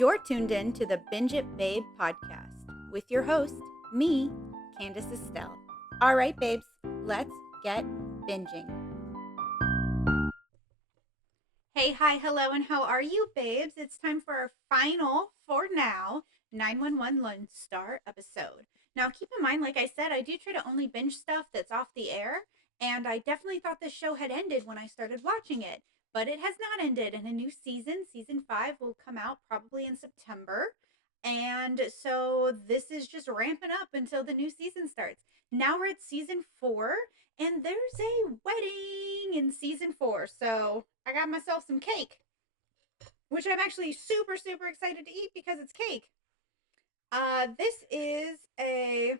You're tuned in to the Binge It Babe podcast with your host, me, Candace Estelle. All right, babes, let's get binging. Hey, hi, hello, and how are you, babes? It's time for our final, for now, 911 Lone Star episode. Now, keep in mind, like I said, I do try to only binge stuff that's off the air, and I definitely thought this show had ended when I started watching it. But it has not ended, and a new season, season 5, will come out probably in September. And so this is just ramping up until the new season starts. Now we're at season 4, and there's a wedding in season 4. So I got myself some cake, which I'm actually super, super excited to eat because it's cake. This is a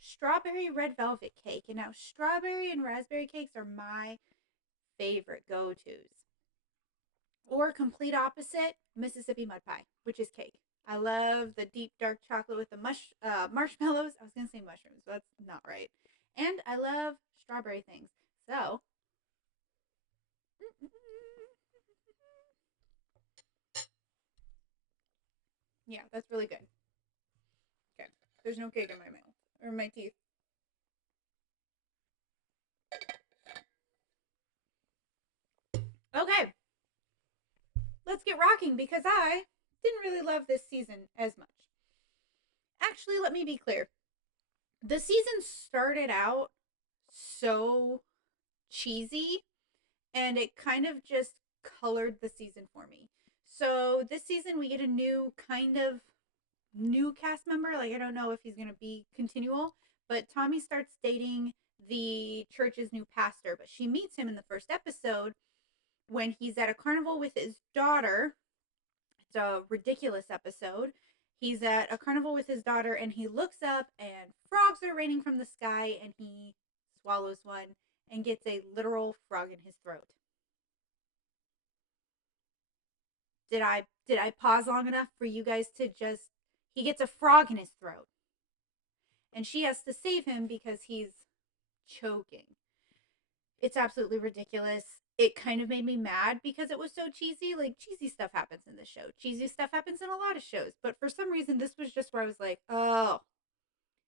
strawberry red velvet cake. And now strawberry and raspberry cakes are my favorite go-tos. Or complete opposite, Mississippi mud pie, which is cake. I love the deep dark chocolate with the marshmallows. I was going to say mushrooms, but that's not right. And I love strawberry things. So, yeah, that's really good. Okay, there's no cake in my mouth or my teeth. Okay, let's get rocking because I didn't really love this season as much. Actually, let me be clear. The season started out so cheesy and it kind of just colored the season for me. So this season we get a new kind of new cast member. Like I don't know if he's going to be continual, but Tommy starts dating the church's new pastor, but she meets him in the first episode when he's at a carnival with his daughter. It's a ridiculous episode. He's at a carnival with his daughter and he looks up and frogs are raining from the sky and he swallows one and gets a literal frog in his throat. Did I pause long enough for you guys to just he gets a frog in his throat. And she has to save him because he's choking. It's absolutely ridiculous. It kind of made me mad because it was so cheesy. Like, cheesy stuff happens in this show. Cheesy stuff happens in a lot of shows. But for some reason, this was just where I was like, oh,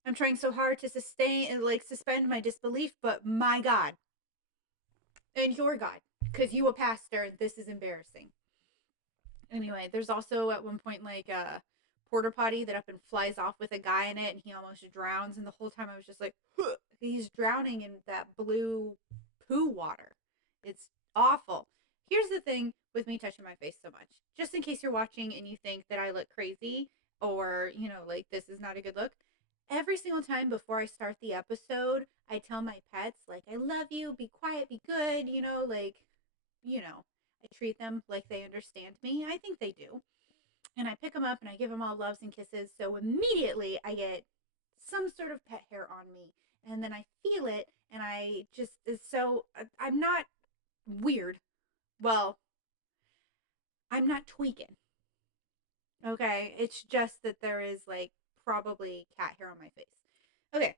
I'm trying so hard to suspend my disbelief, but my God. And your God. Because you a pastor and this is embarrassing. Anyway, there's also at one point like a porta potty that up and flies off with a guy in it and he almost drowns. And the whole time I was just like, huh, he's drowning in that blue poo water. It's awful. Here's the thing with me touching my face so much. Just in case you're watching and you think that I look crazy or, like this is not a good look. Every single time before I start the episode, I tell my pets, like, I love you, be quiet, be good, I treat them like they understand me. I think they do. And I pick them up and I give them all loves and kisses. So immediately I get some sort of pet hair on me. And then I feel it and I just, I'm not weird. Well, I'm not tweaking. Okay. It's just that there is like probably cat hair on my face. Okay.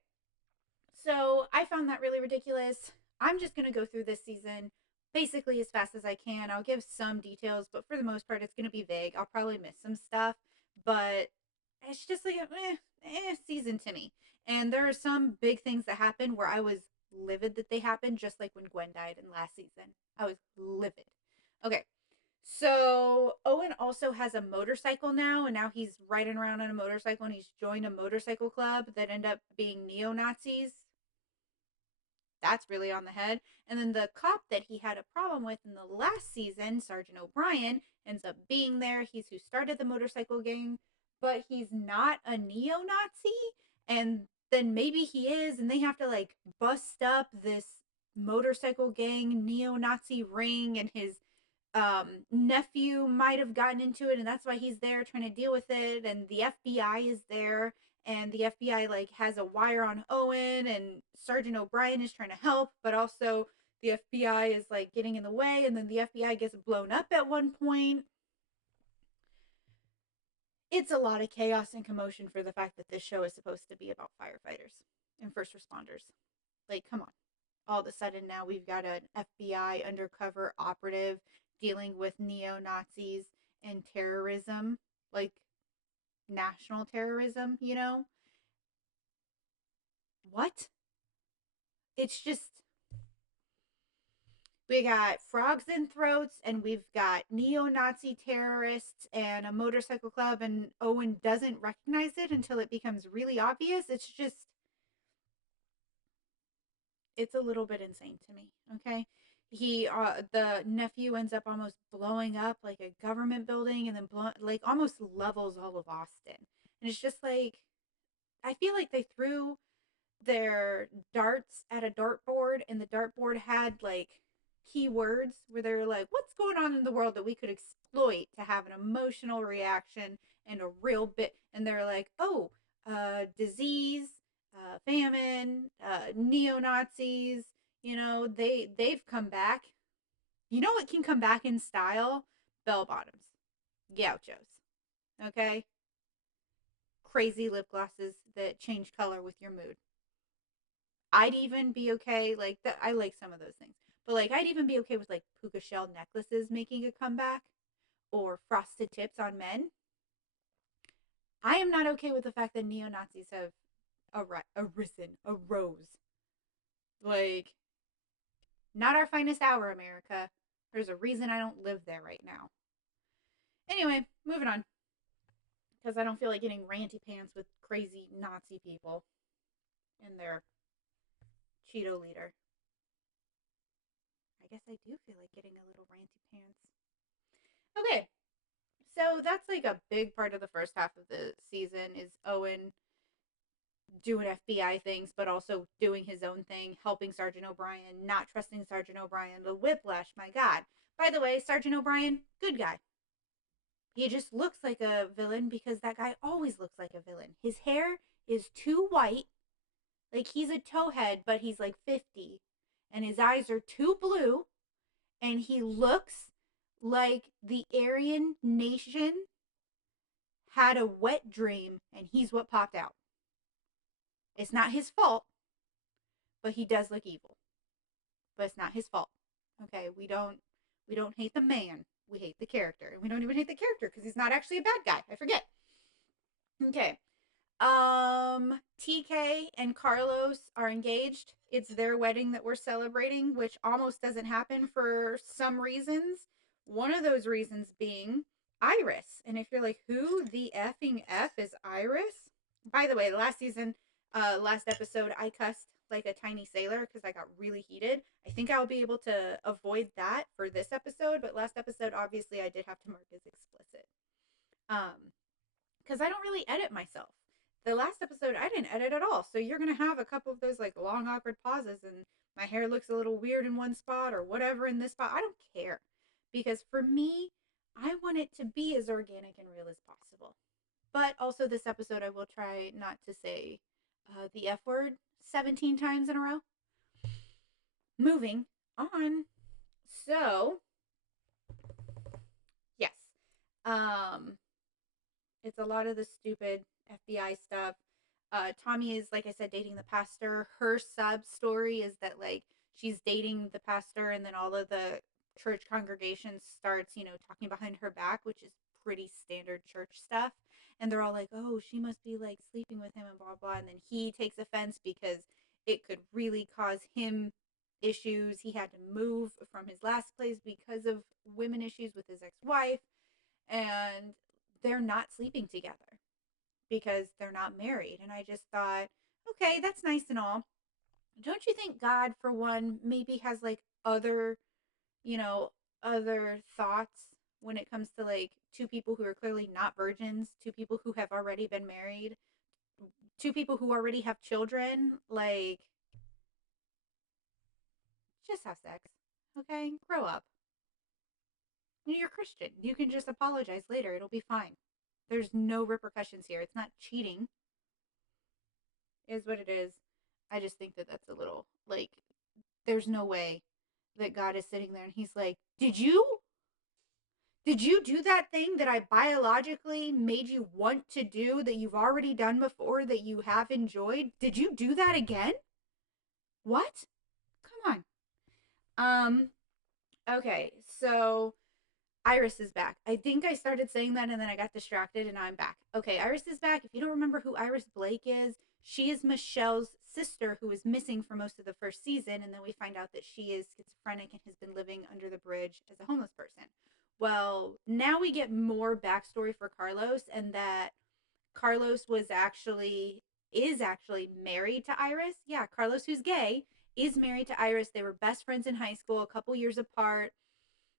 So I found that really ridiculous. I'm just going to go through this season basically as fast as I can. I'll give some details, but for the most part, it's going to be vague. I'll probably miss some stuff, but it's just like a season to me. And there are some big things that happen where I was livid that they happened, just like when Gwen died in last season. I was livid. Okay. So Owen also has a motorcycle now, and now he's riding around on a motorcycle, and he's joined a motorcycle club that end up being neo-Nazis. That's really on the head. And then the cop that he had a problem with in the last season, Sergeant O'Brien, ends up being there. He's who started the motorcycle gang, but he's not a neo-Nazi. And then maybe he is, and they have to like bust up this motorcycle gang neo-Nazi ring, and his nephew might have gotten into it, and that's why he's there trying to deal with it. And the FBI is there, and the FBI like has a wire on Owen, and Sergeant O'Brien is trying to help, but also the FBI is like getting in the way, and then the FBI gets blown up at one point. It's a lot of chaos and commotion for the fact that this show is supposed to be about firefighters and first responders. Like, come on. All of a sudden now we've got an FBI undercover operative dealing with neo-Nazis and terrorism. like national terrorism, you know? What? It's just we got frogs in throats, and we've got neo-Nazi terrorists and a motorcycle club, and Owen doesn't recognize it until it becomes really obvious. It's just it's a little bit insane to me. Okay, the nephew ends up almost blowing up like a government building, and then like almost levels all of Austin, and it's just like I feel like they threw their darts at a dartboard, and the dartboard had like keywords where they're like, what's going on in the world that we could exploit to have an emotional reaction and a real bit, and they're like, oh, disease, famine, neo-Nazis, you know, they've come back. You know what can come back in style? Bell bottoms, gauchos. Okay, crazy lip glosses that change color with your mood. I'd even be okay, like that. I like some of those things, but like I'd even be okay with like puka shell necklaces making a comeback or frosted tips on men. I am not okay with the fact that neo Nazis have arose. Like, not our finest hour, America. There's a reason I don't live there right now. Anyway, moving on, because I don't feel like getting ranty pants with crazy Nazi people and their Cheeto leader. I guess I do feel like getting a little ranty pants. Okay, so that's like a big part of the first half of the season is Owen doing FBI things, but also doing his own thing, helping Sergeant O'Brien, not trusting Sergeant O'Brien, the whiplash, my God. By the way, Sergeant O'Brien, good guy. He just looks like a villain because that guy always looks like a villain. His hair is too white, like he's a towhead, but he's like 50, and his eyes are too blue, and he looks like the Aryan nation had a wet dream and he's what popped out. It's not his fault, but he does look evil. But it's not his fault. Okay, we don't hate the man. We hate the character. And we don't even hate the character because he's not actually a bad guy. I forget. Okay. TK and Carlos are engaged. It's their wedding that we're celebrating, which almost doesn't happen for some reasons. One of those reasons being Iris. And if you're like, who the effing F is Iris? By the way, last season, last episode, I cussed like a tiny sailor because I got really heated. I think I'll be able to avoid that for this episode, but last episode, obviously, I did have to mark as explicit. Because I don't really edit myself. The last episode, I didn't edit at all. So you're going to have a couple of those like long, awkward pauses, and my hair looks a little weird in one spot or whatever in this spot. I don't care. Because for me, I want it to be as organic and real as possible. But also, this episode, I will try not to say the F word 17 times in a row. Moving on. So, yes. It's a lot of the stupid FBI stuff. Tommy is, like I said, dating the pastor. Her sub story is that, like, she's dating the pastor, and then all of the church congregation starts, talking behind her back, which is pretty standard church stuff. And they're all like, oh, she must be, like, sleeping with him and blah, blah. And then he takes offense because it could really cause him issues. He had to move from his last place because of women issues with his ex-wife. And they're not sleeping together because they're not married. And I just thought, okay, that's nice and all. Don't you think God, for one, maybe has like other thoughts when it comes to like two people who are clearly not virgins, two people who have already been married, two people who already have children? Like, just have sex, okay? Grow up. You're Christian. You can just apologize later. It'll be fine. There's no repercussions here. It's not cheating. Is what it is. I just think that that's a little, like, there's no way that God is sitting there and he's like, Did you do that thing that I biologically made you want to do, that you've already done before, that you have enjoyed? Did you do that again? What? Come on. Okay, so Iris is back. I think I started saying that and then I got distracted and now I'm back. Okay, Iris is back. If you don't remember who Iris Blake is, she is Michelle's sister who was missing for most of the first season. And then we find out that she is schizophrenic and has been living under the bridge as a homeless person. Well, now we get more backstory for Carlos, and that Carlos is actually married to Iris. Yeah, Carlos, who's gay, is married to Iris. They were best friends in high school, a couple years apart,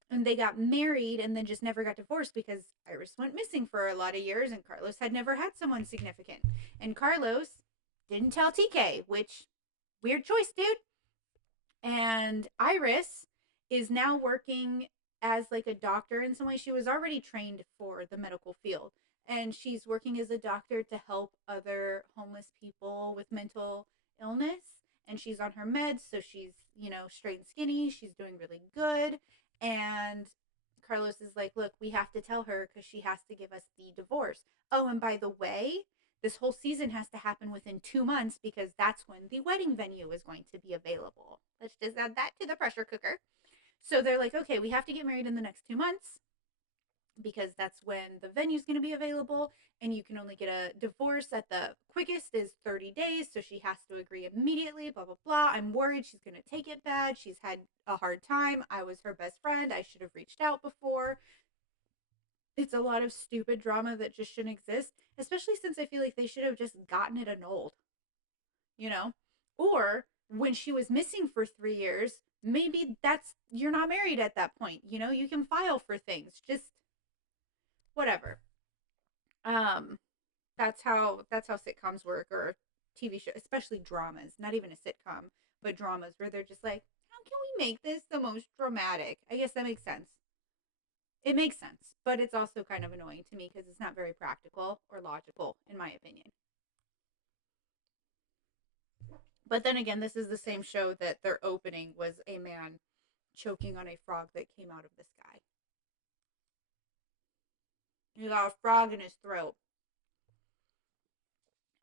and they got married and then just never got divorced because Iris went missing for a lot of years and Carlos had never had someone significant. And Carlos didn't tell TK, which weird choice, dude. And Iris is now working as like a doctor in some way. She was already trained for the medical field, and she's working as a doctor to help other homeless people with mental illness. And she's on her meds, so she's, straight and skinny. She's doing really good. And Carlos is like, look, we have to tell her because she has to give us the divorce. Oh, and by the way, this whole season has to happen within 2 months because that's when the wedding venue is going to be available. Let's just add that to the pressure cooker. So they're like, okay, we have to get married in the next 2 months because that's when the venue's going to be available, and you can only get a divorce at the quickest is 30 days, so she has to agree immediately, blah blah blah. I'm worried she's going to take it bad. She's had a hard time. I was her best friend. I should have reached out before. It's a lot of stupid drama that just shouldn't exist, especially since I feel like they should have just gotten it annulled, you know? Or when she was missing for 3 years, maybe that's you're not married at that point, you can file for things. Just whatever. Um that's how sitcoms work, or TV shows, especially dramas, not even a sitcom, but dramas where they're just like, how can we make this the most dramatic? I guess that makes sense. It makes sense, but it's also kind of annoying to me because it's not very practical or logical, in my opinion. But then again, this is the same show that their opening was a man choking on a frog that came out of the sky. He got a frog in his throat.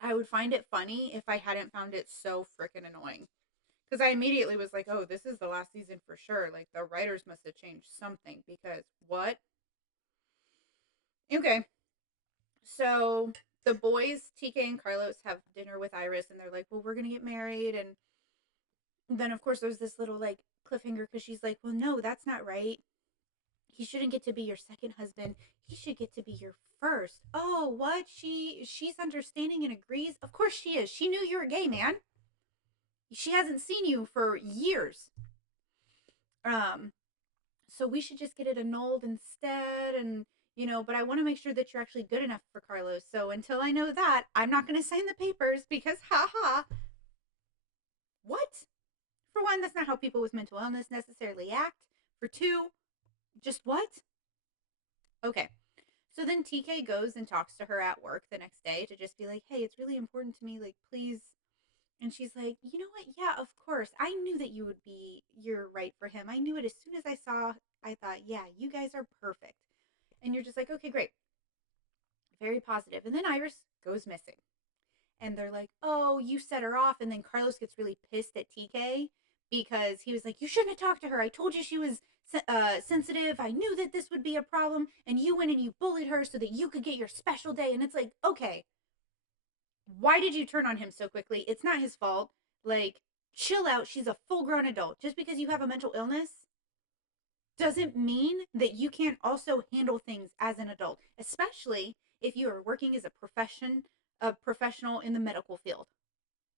I would find it funny if I hadn't found it so freaking annoying. Because I immediately was like, oh, this is the last season for sure. Like, the writers must have changed something because what? Okay. So the boys, TK and Carlos, have dinner with Iris, and they're like, well, we're going to get married. And then, of course, there's this little, like, cliffhanger because she's like, well, no, that's not right. He shouldn't get to be your second husband. He should get to be your first. Oh, what? She's understanding and agrees. Of course she is. She knew you were gay, man. She hasn't seen you for years. Um, so we should just get it annulled instead. And but I want to make sure that you're actually good enough for Carlos. So until I know that, I'm not going to sign the papers because, haha. What? For one, that's not how people with mental illness necessarily act. For two, just what? Okay. So then TK goes and talks to her at work the next day to just be like, hey, it's really important to me. Like, please. And she's like, you know what? Yeah, of course. I knew that you're right for him. I knew it as soon as I thought, yeah, you guys are perfect. And you're just like, okay, great. Very positive. And then Iris goes missing. And they're like, oh, you set her off. And then Carlos gets really pissed at TK because he was like, you shouldn't have talked to her. I told you she was sensitive. I knew that this would be a problem. And you went and you bullied her so that you could get your special day. And it's like, okay, why did you turn on him so quickly? It's not his fault. Like, chill out. She's a full grown adult. Just because you have a mental illness doesn't mean that you can't also handle things as an adult, especially if you are working as a professional in the medical field,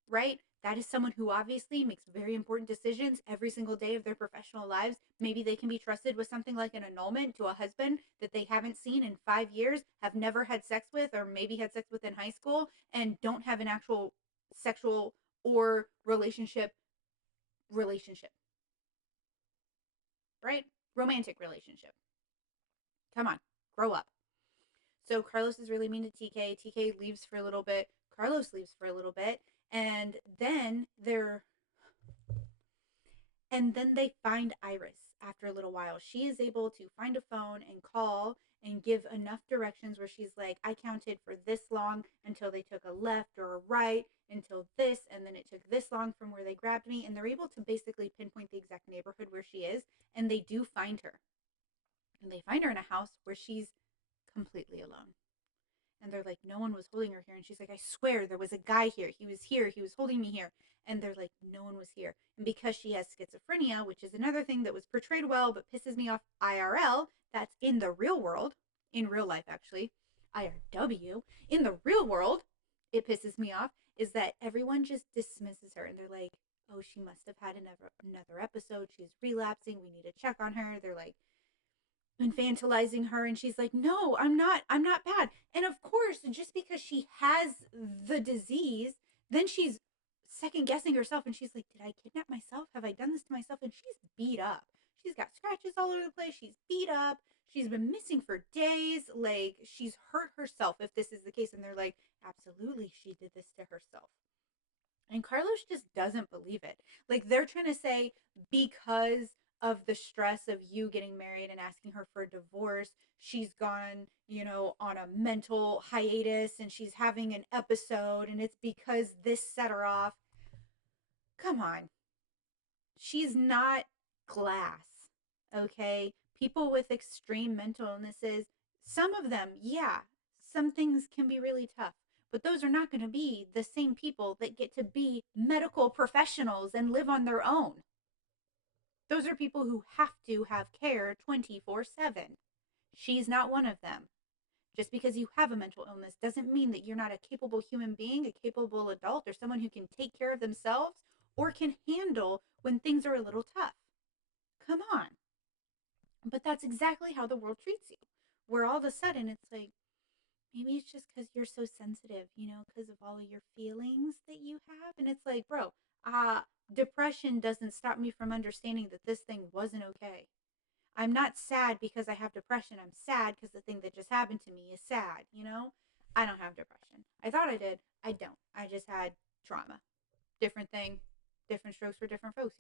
right? That is someone who obviously makes very important decisions every single day of their professional lives. Maybe they can be trusted with something like an annulment to a husband that they haven't seen in 5 years, have never had sex with, or maybe had sex with in high school, and don't have an actual sexual or relationship, right? Romantic relationship. Come on, grow up. So Carlos is really mean to TK. TK leaves for a little bit. Carlos leaves for a little bit. And then they find Iris after a little while. She is able to find a phone and call and give enough directions where she's like, I counted for this long until they took a left or a right until this, and then it took this long from where they grabbed me. And they're able to basically pinpoint the exact neighborhood where she is, and they do find her. And they find her in a house where she's completely alone. And they're like, no one was holding her here. And she's like, I swear there was a guy here. He was here. He was holding me here. And they're like, no one was here. And because she has schizophrenia, which is another thing that was portrayed well but pisses me off IRL, that's in the real world, in real life actually, IRW, in the real world, it pisses me off, is that everyone just dismisses her. And they're like, oh, she must have had another episode. She's relapsing. We need to check on her. They're like, infantilizing her, and she's like, no, I'm not bad. And of course, just because she has the disease, then she's second guessing herself, and she's like, did I kidnap myself? Have I done this to myself? And she's beat up. She's got scratches all over the place. She's beat up. She's been missing for days. Like, she's hurt herself if this is the case. And they're like, absolutely, she did this to herself. And Carlos just doesn't believe it. Like, they're trying to say, because of the stress of you getting married and asking her for a divorce, she's gone, on a mental hiatus and she's having an episode, and it's because this set her off. Come on. She's not glass, okay? People with extreme mental illnesses, some of them, yeah, some things can be really tough. But those are not going to be the same people that get to be medical professionals and live on their own. Those are people who have to have care 24/7. She's not one of them. Just because you have a mental illness doesn't mean that you're not a capable human being, a capable adult, or someone who can take care of themselves or can handle when things are a little tough. Come on. But that's exactly how the world treats you. Where all of a sudden it's like, maybe it's just because you're so sensitive, because of all of your feelings that you have. And it's like, bro, depression doesn't stop me from understanding that this thing wasn't okay. I'm not sad because I have depression. I'm sad because the thing that just happened to me is sad. I don't have depression. I thought I did. I don't. I just had trauma. Different thing, different strokes for different folks.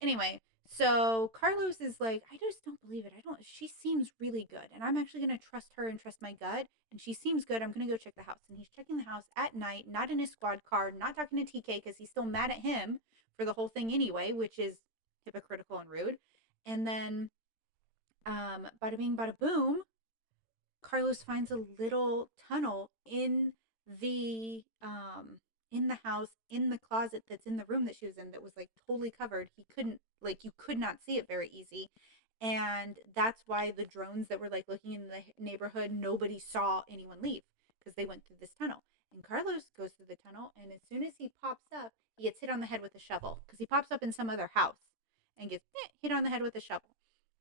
Anyway, so Carlos is like, I just don't believe it. She seems really good. And I'm actually going to trust her and trust my gut. And she seems good. I'm going to go check the house. And he's checking the house at night, not in his squad car, not talking to TK because he's still mad at him for the whole thing anyway, which is hypocritical and rude. And then, bada bing, bada boom, Carlos finds a little tunnel the in the house, in the closet that's in the room that she was in, that was like totally covered. He couldn't, like, you could not see it very easy. And that's why the drones that were like looking in the neighborhood, nobody saw anyone leave because they went through this tunnel. And Carlos goes through the tunnel, and as soon as he pops up, he gets hit on the head with a shovel because he pops up in some other house and gets hit on the head with a shovel.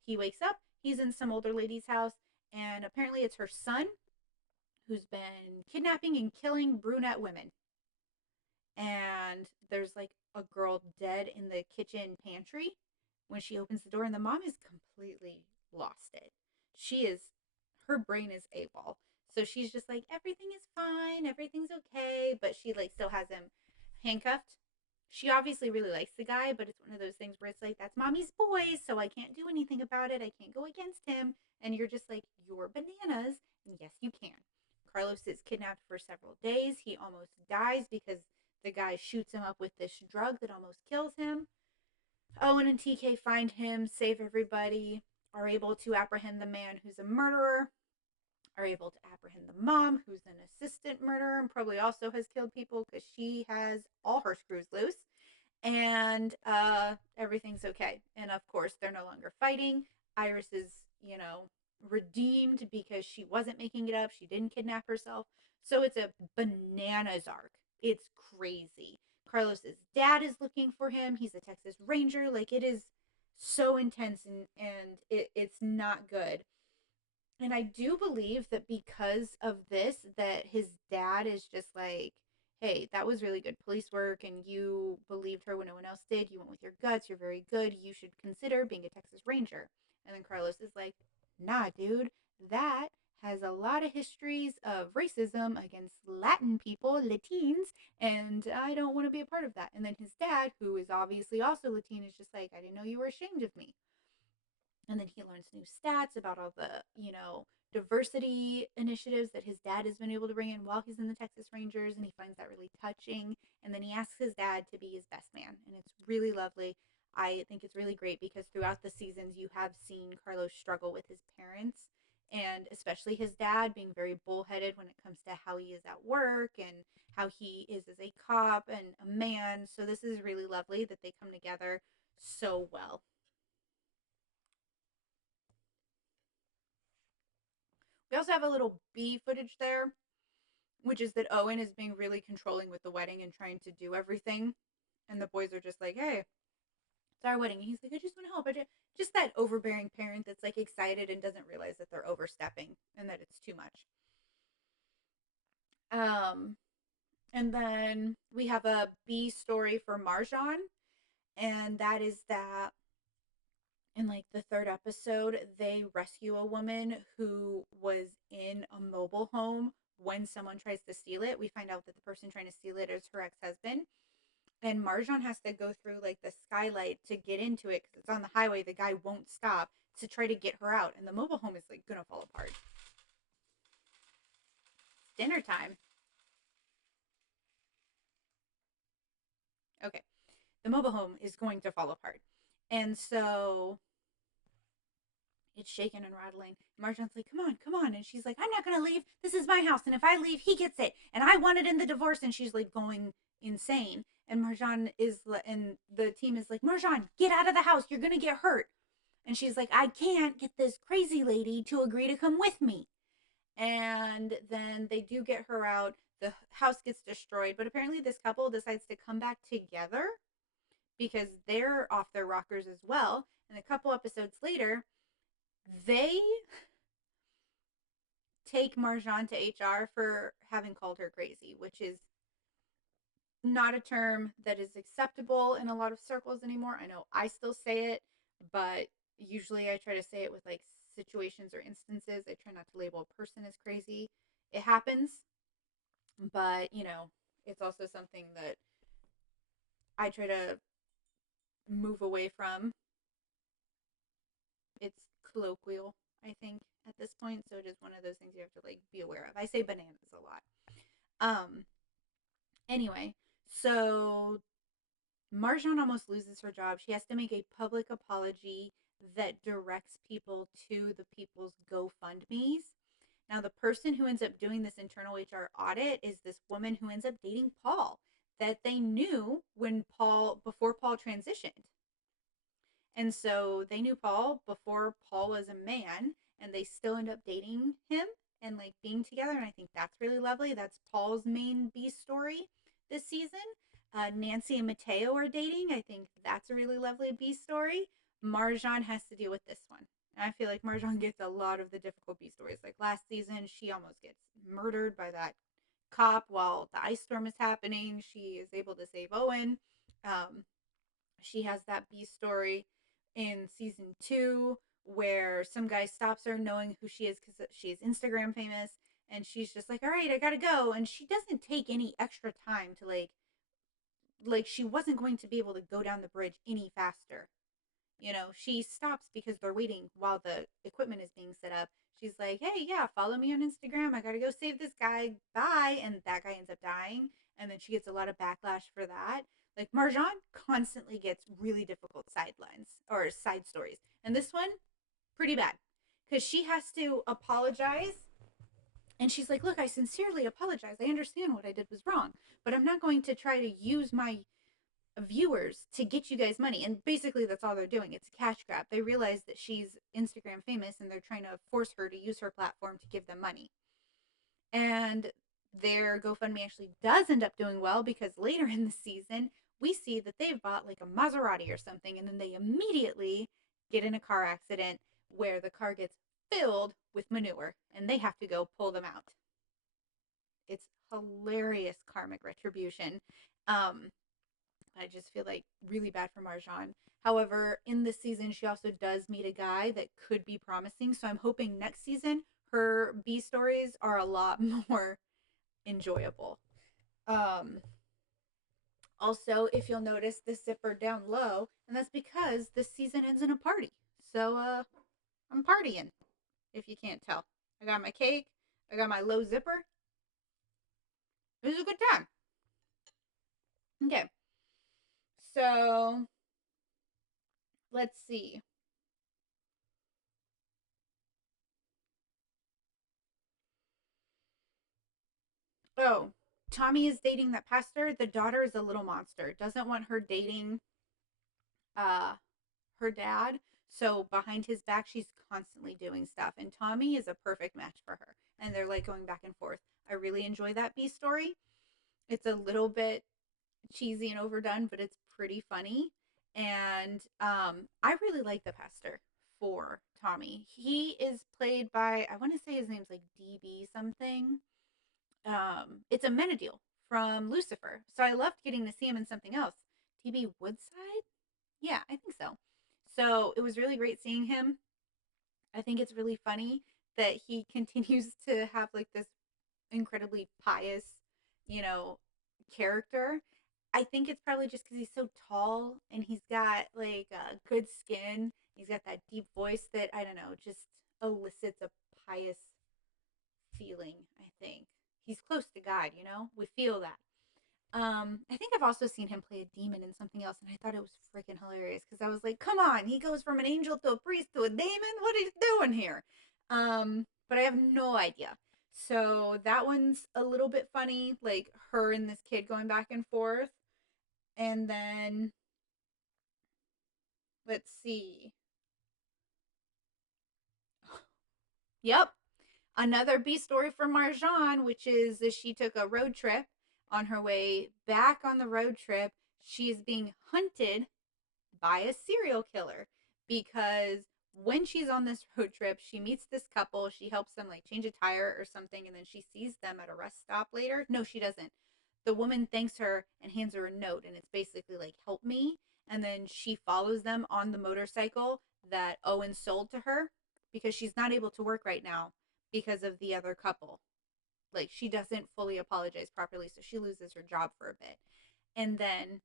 He wakes up, he's in some older lady's house, and apparently it's her son who's been kidnapping and killing brunette women. And there's like a girl dead in the kitchen pantry when she opens the door, and the mom is completely lost it. Her brain is AWOL. So she's just like, everything is fine, everything's okay, but she like still has him handcuffed. She obviously really likes the guy, but it's one of those things where it's like, that's mommy's boy, so I can't do anything about it. I can't go against him. And you're just like, you're bananas. And yes, you can. Carlos is kidnapped for several days. He almost dies because the guy shoots him up with this drug that almost kills him. Owen and TK find him, save everybody, are able to apprehend the man who's a murderer, are able to apprehend the mom, who's an assistant murderer and probably also has killed people because she has all her screws loose. And everything's okay. And of course, they're no longer fighting. Iris is, redeemed because she wasn't making it up. She didn't kidnap herself. So it's a bananas arc. It's crazy. Carlos's dad is looking for him. He's a Texas Ranger. Like, it is so intense, and it's not good. And I do believe that because of this, that his dad is just like, hey, that was really good police work, and you believed her when no one else did. You went with your guts. You're very good. You should consider being a Texas Ranger. And then Carlos is like, nah, dude, that has a lot of histories of racism against Latin people, Latins, and I don't want to be a part of that. And then his dad, who is obviously also Latin, is just like, I didn't know you were ashamed of me. And then he learns new stats about all the, diversity initiatives that his dad has been able to bring in while he's in the Texas Rangers, and he finds that really touching. And then he asks his dad to be his best man, and it's really lovely. I think it's really great because throughout the seasons, you have seen Carlos struggle with his parents and especially his dad being very bullheaded when it comes to how he is at work and how he is as a cop and a man. So, this is really lovely that they come together so well. We also have a little B footage there, which is that Owen is being really controlling with the wedding and trying to do everything. And the boys are just like, hey, it's our wedding. And he's like, I just want to help. Just that overbearing parent that's like excited and doesn't realize that they're overstepping and that it's too much. Um, and then we have a B story for Marjan, and that is that in like the third episode, they rescue a woman who was in a mobile home when someone tries to steal it. We find out that the person trying to steal it is her ex husband. And Marjan has to go through like the skylight to get into it because it's on the highway. The guy won't stop to try to get her out, and the mobile home is like gonna fall apart. It's dinner time. Okay, the mobile home is going to fall apart, and so it's shaking and rattling. Marjan's like, come on, come on. And she's like, I'm not going to leave. This is my house. And if I leave, he gets it. And I want it in the divorce. And she's like going insane. And and the team is like, Marjan, get out of the house. You're going to get hurt. And she's like, I can't get this crazy lady to agree to come with me. And then they do get her out. The house gets destroyed. But apparently, this couple decides to come back together because they're off their rockers as well. And a couple episodes later, they take Marjan to HR for having called her crazy, which is not a term that is acceptable in a lot of circles anymore. I know I still say it, but usually I try to say it with like situations or instances. I try not to label a person as crazy. It happens, but it's also something that I try to move away from. It's colloquial, I think, at this point, so it is one of those things you have to like be aware of. I say bananas a lot. Um anyway, so Marjan almost loses her job. She has to make a public apology that directs people to the people's GoFundMe's. Now, the person who ends up doing this internal HR audit is this woman who ends up dating Paul that they knew before Paul transitioned. And so they knew Paul before Paul was a man, and they still end up dating him and like being together. And I think that's really lovely. That's Paul's main B story this season. Nancy and Mateo are dating. I think that's a really lovely B story. Marjan has to deal with this one. And I feel like Marjan gets a lot of the difficult B stories. Like last season, she almost gets murdered by that cop while the ice storm is happening. She is able to save Owen. She has that B story in season 2 where some guy stops her knowing who she is because she is Instagram famous, and she's just like, all right, I gotta go. And she doesn't take any extra time to like she wasn't going to be able to go down the bridge any faster. She stops because they're waiting while the equipment is being set up. She's like, hey, yeah, follow me on Instagram. I gotta go save this guy. Bye. And that guy ends up dying. And then she gets a lot of backlash for that. Like, Marjan constantly gets really difficult sidelines or side stories. And this one, pretty bad. Because she has to apologize. And she's like, look, I sincerely apologize. I understand what I did was wrong. But I'm not going to try to use my viewers to get you guys money. And basically that's all they're doing. It's a cash grab. They realize that she's Instagram famous and they're trying to force her to use her platform to give them money. And their GoFundMe actually does end up doing well because later in the season we see that they've bought like a Maserati or something, and then they immediately get in a car accident where the car gets filled with manure and they have to go pull them out. It's hilarious karmic retribution. I just feel like really bad for Marjan. However, in this season, she also does meet a guy that could be promising. So I'm hoping next season her B stories are a lot more enjoyable. Um, Also, if you'll notice the zipper down low, and that's because this season ends in a party. So I'm partying, if you can't tell. I got my cake, I got my low zipper. It was a good time. Okay. So Let's see. Oh, Tommy is dating that pastor. The daughter is a little monster. Doesn't want her dating uh her dad. So behind his back, she's constantly doing stuff. And Tommy is a perfect match for her. And they're like going back and forth. I really enjoy that B story. It's a little bit cheesy and overdone, but it's pretty funny. And I really like the pastor for Tommy. He is played by, I want to say his name's like DB something. It's a Menadil from Lucifer. So I loved getting to see him in something else. DB Woodside? Yeah, I think so. So it was really great seeing him. I think it's really funny that he continues to have like this incredibly pious, you know, character. I think it's probably just because he's so tall and he's got like good skin. He's got that deep voice that I don't know, just elicits a pious feeling. I think he's close to God. We feel that. I think I've also seen him play a demon in something else, and I thought it was freaking hilarious because I was like, "Come on, he goes from an angel to a priest to a demon. What is he doing here?" But I have no idea. So that one's a little bit funny, like her and this kid going back and forth. And then let's see. Yep, another B story from Marjan, which is that she took a road trip. On her way back on the road trip, she is being hunted by a serial killer because when she's on this road trip, she meets this couple. She helps them like change a tire or something, and then she sees them at a rest stop later. No, she doesn't. The woman thanks her and hands her a note, and it's basically like, help me. And then she follows them on the motorcycle that Owen sold to her because she's not able to work right now because of the other couple. Like, she doesn't fully apologize properly, so she loses her job for a bit. And then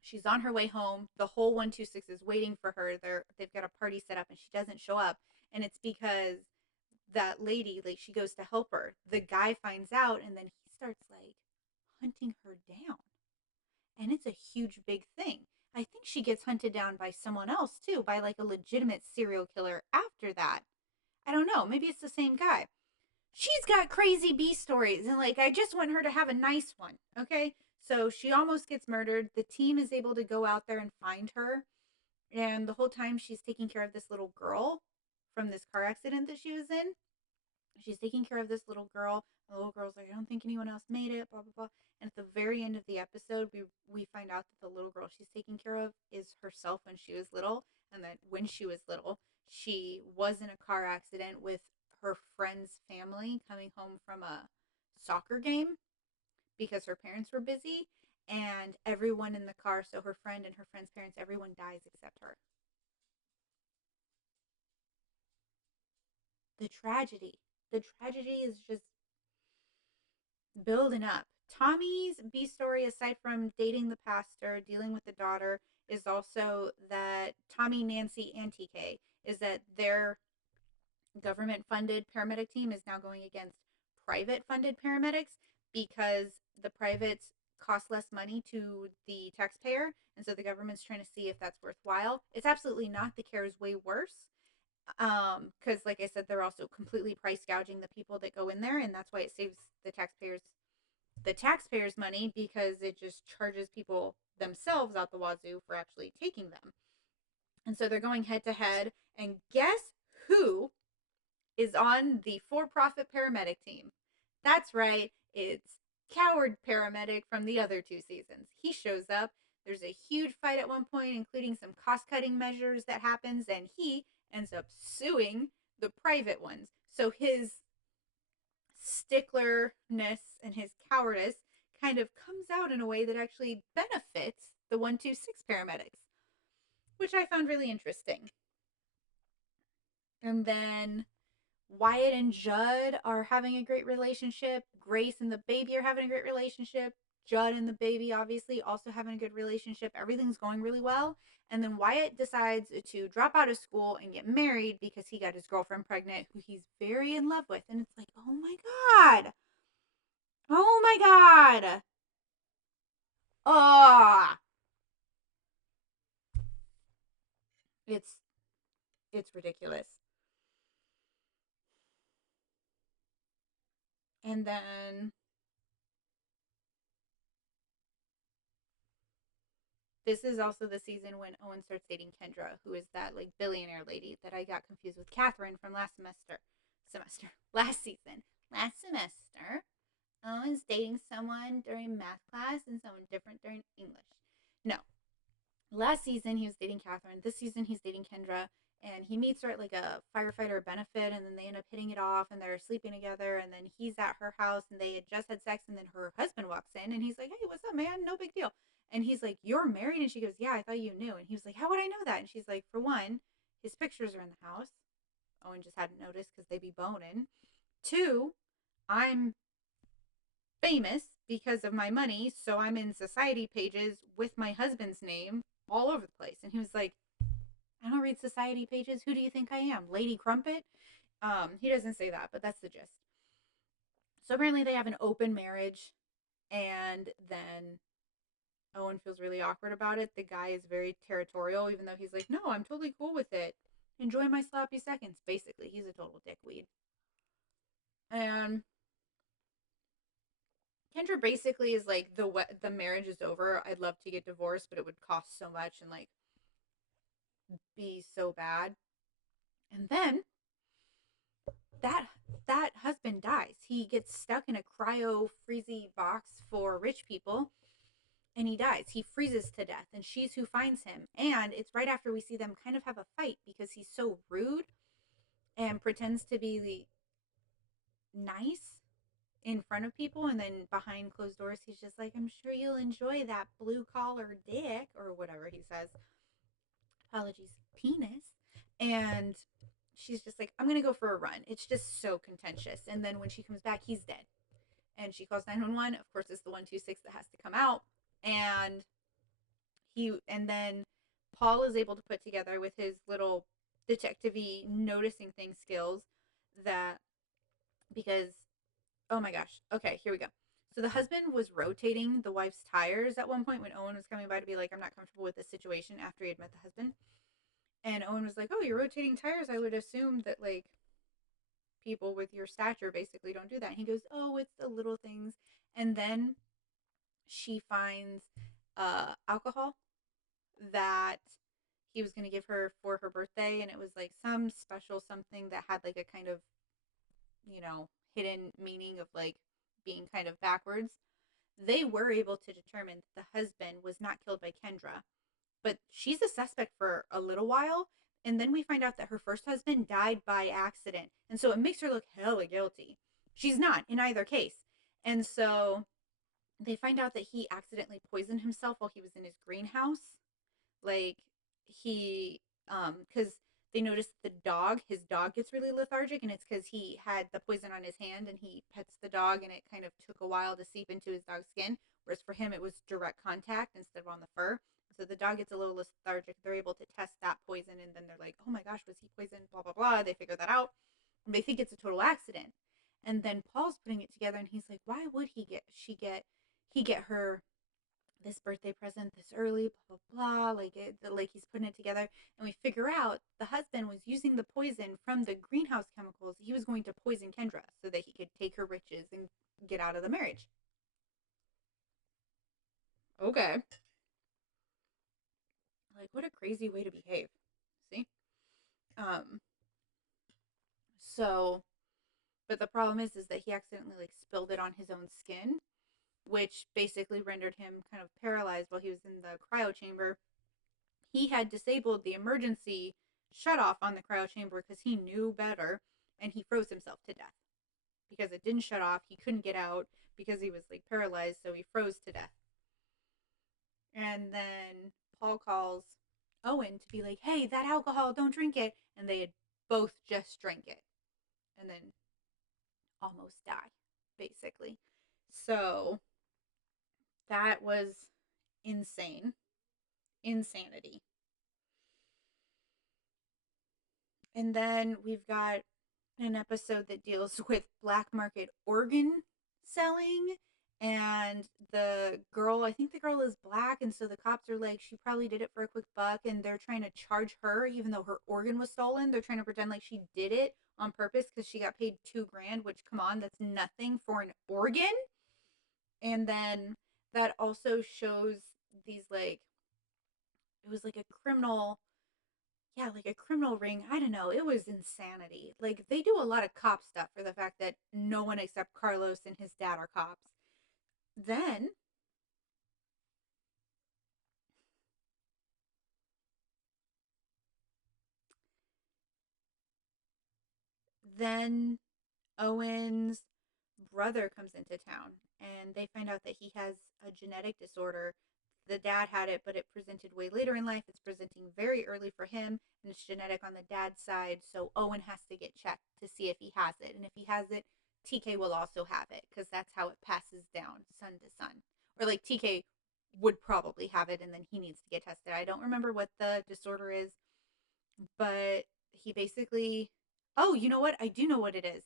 she's on her way home. The whole 126 is waiting for her. They've got a party set up and she doesn't show up. And it's because that lady, like, she goes to help her. The guy finds out and then he starts like hunting her down. And it's a huge big thing. I think she gets hunted down by someone else too, by like a legitimate serial killer after that. I don't know. Maybe it's the same guy. She's got crazy B stories, and like I just want her to have a nice one. Okay, so she almost gets murdered. The team is able to go out there and find her, and the whole time she's taking care of this little girl from this car accident that she was in. She's taking care of this little girl. The little girl's like, I don't think anyone else made it, blah blah blah. And at the very end of the episode, we find out that the little girl she's taking care of is herself when she was little, and that when she was little, she was in a car accident with her friend's family coming home from a soccer game because her parents were busy, and everyone in the car, so her friend and her friend's parents, everyone dies except her. The tragedy. The tragedy is just building up. Tommy's B story, aside from dating the pastor, dealing with the daughter, is also that Tommy, Nancy, and TK is that their government funded paramedic team is now going against private funded paramedics because the privates cost less money to the taxpayer. And so the government's trying to see if that's worthwhile. It's absolutely not. The care is way worse. Because like I said, they're also completely price gouging the people that go in there, and that's why it saves the taxpayers money because it just charges people themselves out the wazoo for actually taking them. And so they're going head to head. And guess who is on the for profit paramedic team? That's right, it's Coward Paramedic from the other two seasons. He shows up. There's a huge fight at one point, including some cost cutting measures that happens, and he ends up suing the private ones. So his sticklerness and his cowardice kind of comes out in a way that actually benefits the 126 paramedics, which I found really interesting. And then Wyatt and Judd are having a great relationship. Grace and the baby are having a great relationship. Judd and the baby obviously also having a good relationship. Everything's going really well. And then Wyatt decides to drop out of school and get married because he got his girlfriend pregnant, who he's very in love with. And it's like, oh my God. Oh my God. Oh, It's it's ridiculous. And then this is also the season when Owen starts dating Kendra, who is that like billionaire lady that I got confused with Catherine from last last season. Last semester, Owen's dating someone during math class and someone different during English. No, last season he was dating Catherine. This season he's dating Kendra, and he meets her at like a firefighter benefit, and then they end up hitting it off, and they're sleeping together, and then he's at her house, and they had just had sex, and then her husband walks in, and he's like, "Hey, what's up, man? No big deal." And he's like, "You're married?" And she goes, "Yeah, I thought you knew." And he was like, "How would I know that?" And she's like, "For one, his pictures are in the house. Owen just hadn't noticed because they be boning. Two, I'm famous because of my money, so I'm in society pages with my husband's name all over the place." And he was like, "I don't read society pages. Who do you think I am? Lady Crumpet?" He doesn't say that, but that's the gist. So apparently they have an open marriage, and then Owen feels really awkward about it. The guy is very territorial, even though he's like, "No, I'm totally cool with it. Enjoy my sloppy seconds." Basically, he's a total dickweed. And Kendra basically is like, the marriage is over. I'd love to get divorced, but it would cost so much and like be so bad. And then that that husband dies. He gets stuck in a cryo freezy box for rich people, and he dies. He freezes to death, and she's who finds him. And it's right after we see them kind of have a fight because he's so rude and pretends to be nice in front of people, and then behind closed doors he's just like, "I'm sure you'll enjoy that blue collar dick," or whatever he says. Apologies, penis. And she's just like, "I'm gonna go for a run." It's just so contentious. And then when she comes back, he's dead. And she calls 911. Of course, it's the 126 that has to come out. And then Paul is able to put together with his little detective-y noticing things skills that, because, oh my gosh. Okay, here we go. So the husband was rotating the wife's tires at one point when Owen was coming by to be like, "I'm not comfortable with this situation," after he had met the husband. And Owen was like, "Oh, you're rotating tires. I would assume that like people with your stature basically don't do that." And he goes, "Oh, it's the little things." And then she finds alcohol that he was going to give her for her birthday, and it was like some special something that had like a kind of, hidden meaning of like being kind of backwards. They were able to determine that the husband was not killed by Kendra, but she's a suspect for a little while. And then we find out that her first husband died by accident. And so it makes her look hella guilty. She's not in either case. And so they find out that he accidentally poisoned himself while he was in his greenhouse. Like, he, because they noticed his dog gets really lethargic, and it's because he had the poison on his hand and he pets the dog, and it kind of took a while to seep into his dog's skin. Whereas for him, it was direct contact instead of on the fur. So the dog gets a little lethargic. They're able to test that poison, and then they're like, "Oh my gosh, was he poisoned?" Blah blah blah. They figure that out. And they think it's a total accident. And then Paul's putting it together, and he's like, "Why would he get her this birthday present this early, blah blah blah." Like he's putting it together, and we figure out the husband was using the poison from the greenhouse chemicals. He was going to poison Kendra so that he could take her riches and get out of the marriage. Okay. Like, what a crazy way to behave. See? Um so but the problem is that he accidentally like spilled it on his own skin, which basically rendered him kind of paralyzed while he was in the cryo chamber. He had disabled the emergency shut off on the cryo chamber because he knew better, and he froze himself to death because it didn't shut off. He couldn't get out because he was like paralyzed, so he froze to death. And then Paul calls Owen to be like, "Hey, that alcohol, don't drink it." And they had both just drank it and then almost die, basically. So that was insane. Insanity. And then we've got an episode that deals with black market organ selling And the girl, I think the girl is black, and so the cops are like, she probably did it for a quick buck, and they're trying to charge her even though her organ was stolen. They're trying to pretend like she did it on purpose because she got paid 2 grand, which, come on, that's nothing for an organ. And then that also shows these, like, it was like a criminal, yeah, like a criminal ring. I don't know. It was insanity. Like, they do a lot of cop stuff for the fact that no one except Carlos and his dad are cops. Then, then Owen's brother comes into town, and they find out that he has a genetic disorder. The dad had it, but it presented way later in life. It's presenting very early for him, and it's genetic on the dad's side. So Owen has to get checked to see if he has it. And if he has it, TK will also have it because that's how it passes down son to son. Or, like, TK would probably have it, and then he needs to get tested. I don't remember what the disorder is, but he basically. Oh, you know what? I do know what it is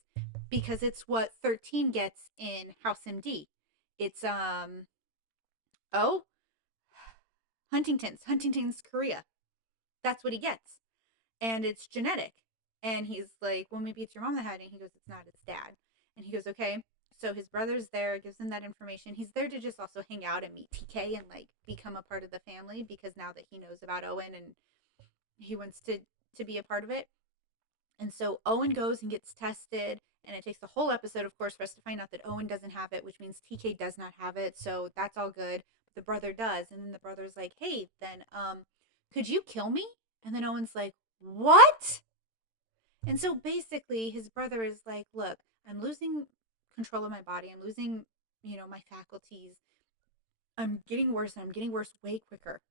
because it's what 13 gets in House MD. It's oh, Huntington's chorea. That's what he gets. And it's genetic. And he's like, well, maybe it's your mom that had it. And he goes, it's not, it's dad. And he goes, okay. So his brother's there, gives him that information. He's there to just also hang out and meet TK and, like, become a part of the family because now that he knows about Owen and he wants to be a part of it. And so Owen goes and gets tested, and it takes the whole episode, of course, for us to find out that Owen doesn't have it, which means TK does not have it. So that's all good. But the brother does, and then the brother's like, "Hey, then could you kill me?" And then Owen's like, "What?" And so basically, his brother is like, "Look, I'm losing control of my body. I'm losing, my faculties. I'm getting worse, and I'm getting worse way quicker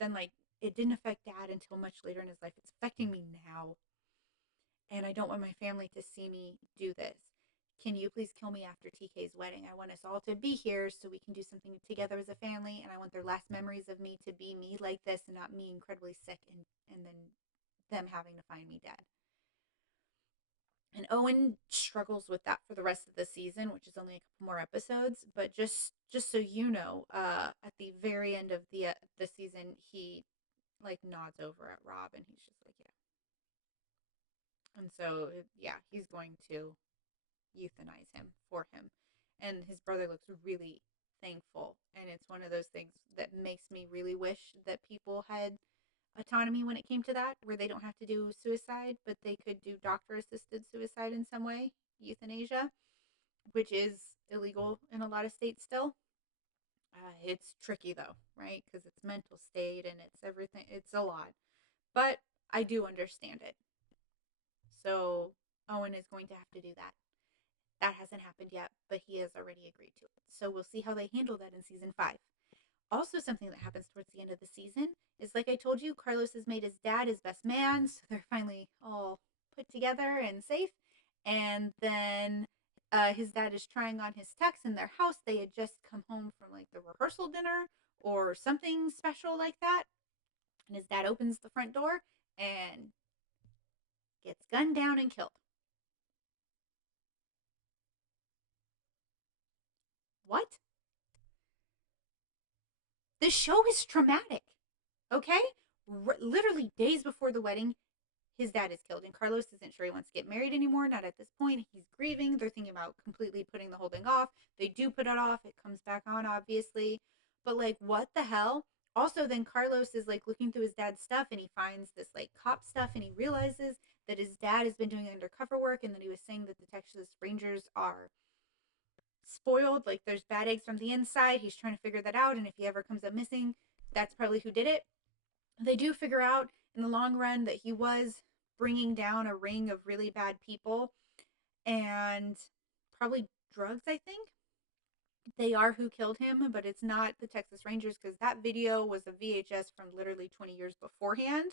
than, like, it didn't affect dad until much later in his life. It's affecting me now, and I don't want my family to see me do this. Can you please kill me after TK's wedding? I want us all to be here so we can do something together as a family, and I want their last memories of me to be me like this and not me incredibly sick and then them having to find me dead." And Owen struggles with that for the rest of the season, which is only a couple more episodes. But just so you know, at the very end of the season, he, like, nods over at Rob, and he's just like, yeah. And so, yeah, he's going to euthanize him for him. And his brother looks really thankful. And it's one of those things that makes me really wish that people had autonomy when it came to that, where they don't have to do suicide, but they could do doctor assisted suicide in some way, euthanasia, which is illegal in a lot of states still. It's tricky though, right? Because it's mental state and it's everything. It's a lot. But I do understand it. So Owen is going to have to do that. That hasn't happened yet, but he has already agreed to it. So we'll see how they handle that in season 5. Also, something that happens towards the end of the season is, like I told you, Carlos has made his dad his best man, so they're finally all put together and safe. And then his dad is trying on his tux in their house. They had just come home from, like, the rehearsal dinner or something special like that. And his dad opens the front door and gets gunned down and killed. What? This show is traumatic. Okay? Literally days before the wedding, his dad is killed, and Carlos isn't sure he wants to get married anymore. Not at this point. He's grieving. They're thinking about completely putting the whole thing off. They do put it off. It comes back on, obviously. But, like, what the hell? Also, then Carlos is, like, looking through his dad's stuff, and he finds this, like, cop stuff, and he realizes that his dad has been doing undercover work, and that he was saying that the Texas Rangers are spoiled. Like, there's bad eggs from the inside. He's trying to figure that out, and if he ever comes up missing, that's probably who did it. They do figure out in the long run that he was bringing down a ring of really bad people and probably drugs, I think. They are who killed him, but it's not the Texas Rangers because that video was a VHS from literally 20 years beforehand.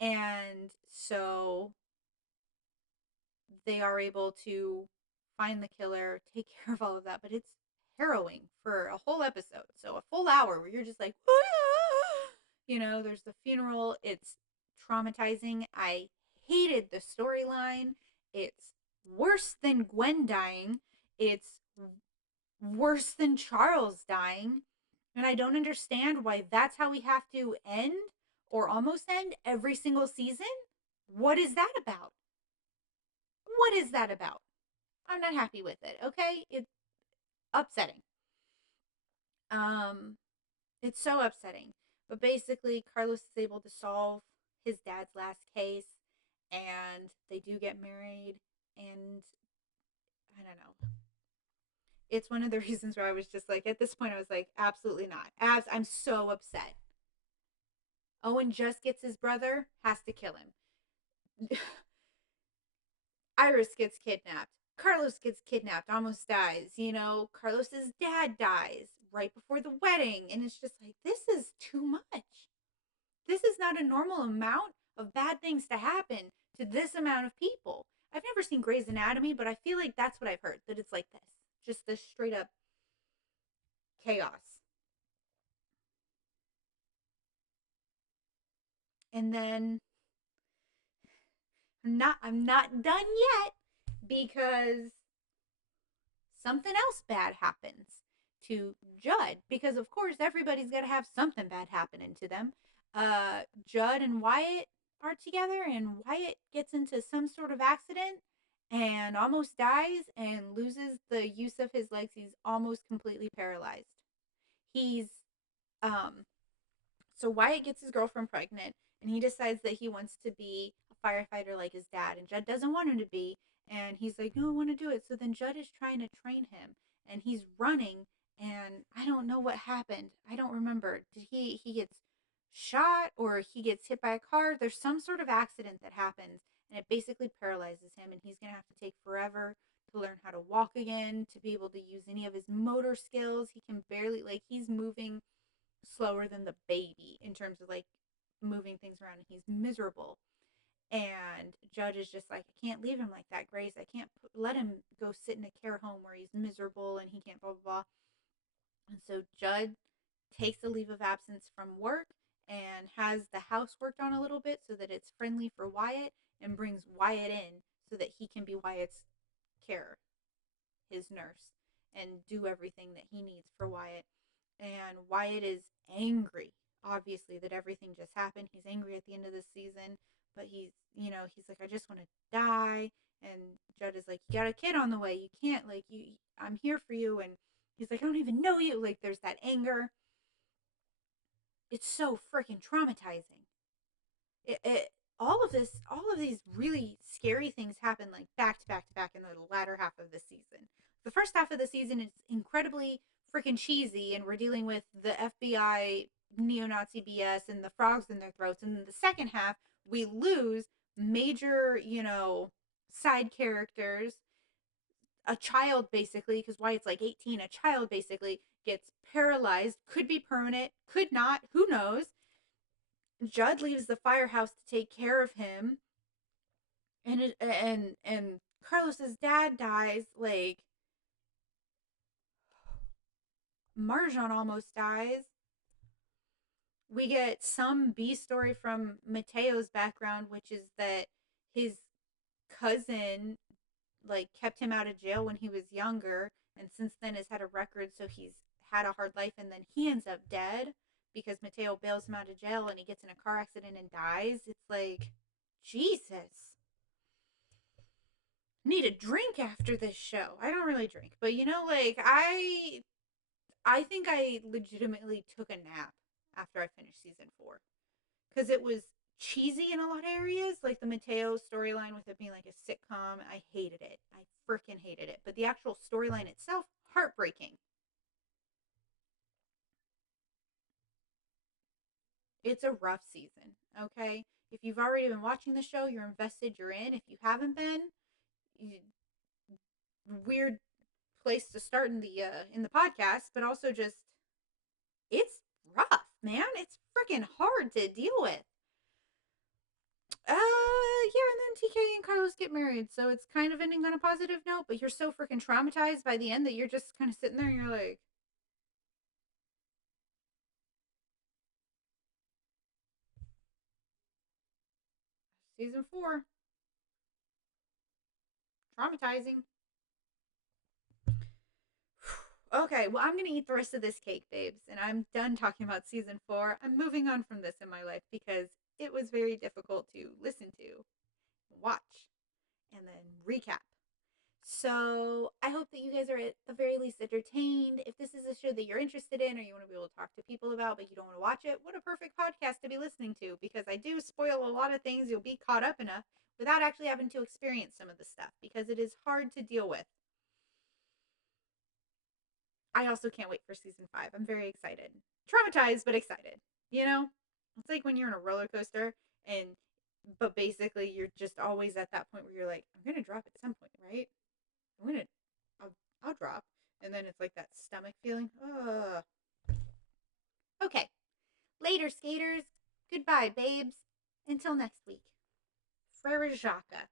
And so they are able to find the killer, take care of all of that, but it's harrowing for a whole episode. So a full hour where you're just like, ah! There's the funeral. It's traumatizing. I hated the storyline. It's worse than Gwen dying. It's worse than Charles dying. And I don't understand why that's how we have to end or almost end every single season. What is that about? What is that about? I'm not happy with it, okay? It's upsetting. Um it's so upsetting. But basically Carlos is able to solve his dad's last case and they do get married and I don't know. It's one of the reasons where I was just like, at this point, I was like, absolutely not. I'm so upset. Owen just gets his brother, has to kill him. Iris gets kidnapped. Carlos gets kidnapped, almost dies. You know, Carlos's dad dies right before the wedding. And it's just like, this is too much. This is not a normal amount of bad things to happen to this amount of people. I've never seen Grey's Anatomy, but I feel like that's what I've heard, that it's like this. Just this straight up chaos. And then I'm not done yet because something else bad happens to Judd, because of course everybody's got to have something bad happening to them. Judd and Wyatt are together, and Wyatt gets into some sort of accident and almost dies and loses the use of his legs. He's almost completely paralyzed. He's um So Wyatt gets his girlfriend pregnant, and he decides that he wants to be a firefighter like his dad, and Judd doesn't want him to be. And he's like, no, I want to do it. So then Judd is trying to train him, and he's running, and I don't know what happened. I don't remember. Did he gets shot or he gets hit by a car? There's some sort of accident that happens, and it basically paralyzes him, and he's gonna have to take forever to learn how to walk again, to be able to use any of his motor skills. He can barely, like, he's moving slower than the baby in terms of like moving things around, and he's miserable. And Judd is just like, I can't leave him like that, Grace. I can't let him go sit in a care home where he's miserable and he can't blah blah blah. And so Judd takes a leave of absence from work and has the house worked on a little bit so that it's friendly for Wyatt, and brings Wyatt in so that he can be Wyatt's care, his nurse, and do everything that he needs for Wyatt. And Wyatt is angry, obviously, that everything just happened. He's angry at the end of the season, but he's like, I just want to die. And Judd is like, you got a kid on the way. You can't, like, I'm here for you. And he's like, I don't even know you. Like, there's that anger. It's so freaking traumatizing. It all of these really scary things happen like back to back to back in the latter half of the season. The first half of the season is incredibly freaking cheesy, and we're dealing with the FBI neo-Nazi BS and the frogs in their throats. And then the second half, we lose major, side characters. A child, basically, because Wyatt's like 18, a child basically gets paralyzed, could be permanent, could not, who knows. Judd leaves the firehouse to take care of him, and Carlos's dad dies. Like, Marjan almost dies. We get some B story from Mateo's background, which is that his cousin like kept him out of jail when he was younger, and since then has had a record, so he's had a hard life, and then he ends up dead because Mateo bails him out of jail, and he gets in a car accident and dies. It's like, Jesus. Need a drink after this show. I don't really drink, but like, I think I legitimately took a nap after I finished season 4, because it was cheesy in a lot of areas, like the Mateo storyline with it being like a sitcom. I hated it. I freaking hated it. But the actual storyline itself, heartbreaking. It's a rough season, okay? If you've already been watching the show, you're invested, you're in. If you haven't been, weird place to start in the podcast, but also just, it's rough, man. It's freaking hard to deal with. Yeah, and then TK and Carlos get married, so it's kind of ending on a positive note, but you're so freaking traumatized by the end that you're just kind of sitting there and you're like, season 4, traumatizing. Okay, well, I'm going to eat the rest of this cake, babes, and I'm done talking about season 4. I'm moving on from this in my life because it was very difficult to listen to, watch, and then recap. So I hope that you guys are at the very least entertained. If this is a show that you're interested in or you want to be able to talk to people about, but you don't want to watch it, what a perfect podcast to be listening to, because I do spoil a lot of things. You'll be caught up enough without actually having to experience some of the stuff because it is hard to deal with. I also can't wait for season 5. I'm very excited. Traumatized, but excited. You know? It's like when you're in a roller coaster and but basically you're just always at that point where you're like, I'm gonna drop at some point, right? I'm gonna I'll drop. And then it's like that stomach feeling. Ugh. Okay. Later, skaters. Goodbye, babes. Until next week. Frere Jacques.